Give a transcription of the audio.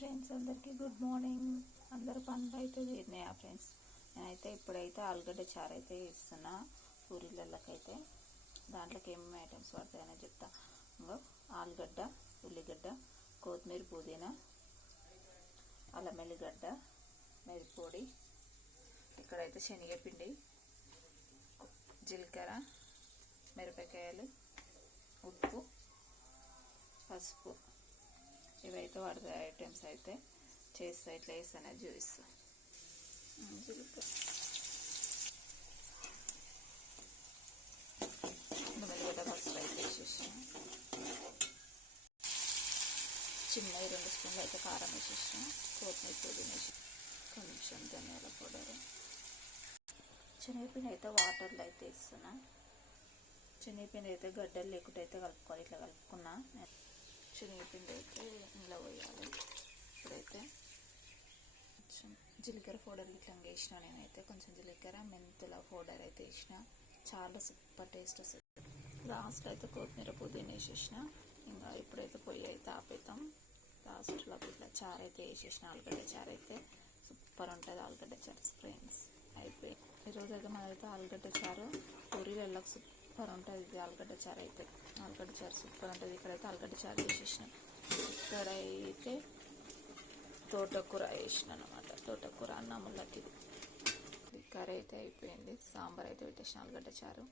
Friends, అందరికీ good morning. అందరు పనులు అయితే తీరినాయా ఫ్రెండ్స్? నేనైతే ఇప్పుడైతే ఆలుగడ్డ చారు అయితే ఇస్తున్నా పూరీలకైతే. దాంట్లోకి ఏమేమి ఐటమ్స్ పడతాయని చెప్తా. ఇంకో ఆలుగడ్డ, ఉల్లిగడ్డ, కొత్తిమీర, పుదీనా, అల్లం వెల్లిగడ్డ, మిరప్పొడి, ఇక్కడైతే శనగపిండి, జీలకర్ర, మిరపకాయలు, ఉప్పు, పసుపు, ఇవైతే వాడుతాయి ఐటమ్స్ అయితే. చేస్తా ఇట్లా వేస్తానే చూపిస్తా. జీలకర్ర, మెల్లగడ్డ, పసుపు అయితే వేసేసాను. చిన్నవి 2 స్పూన్లు అయితే కారం వేసేసాను. కొత్తిమీర, పుదీనా వేసి కొంచెం ధనియాల పౌడర్, శనగపిండి అయితే వాటర్లో అయితే వేస్తున్నా. శనగపిండి అయితే గడ్డలు లేకుండా అయితే కలుపుకోవాలి. ఇట్లా కలుపుకున్నా. శనగపిండి అయితే ఇంట్లో పోయాలి. ఇప్పుడైతే కొంచెం జీలకర్ర పౌడర్ ఇట్లా వేసిన. నేనైతే కొంచెం జీలకర్ర, మెంతుల పౌడర్ అయితే వేసిన. చాలా సూపర్ టేస్ట్ వస్తుంది. లాస్ట్లో అయితే కొత్తిమీర, పుదీనా వేసేసిన. ఇంకా ఇప్పుడైతే పొయ్యి అయితే ఆపేద్దాం. లాస్ట్లో ఇట్లా చారు అయితే వేసేసిన. ఆలుగడ్డ చారు అయితే సూపర్ ఉంటుంది. ఆలుగడ్డ చారు ఫ్రెండ్స్ అయిపోయి ఈరోజు అయితే మనమైతే ఆలుగడ్డ చారు పూరీలకు సూపర్ ఉంటుంది. ఇది ఆలుగడ్డ చారు అయితే. ఆలుగడ్డ చారు సూపర్ ఉంటుంది. ఇక్కడైతే ఆలుగడ్డ చారు వేసేసిన. ఇక్కడైతే తోటకూర వేసిన అనమాట. తోటకూర అన్నములకి. కర్రీ అయితే అయిపోయింది. సాంబార్ అయితే పెట్టేసిన. ఆలుగడ్డ చారు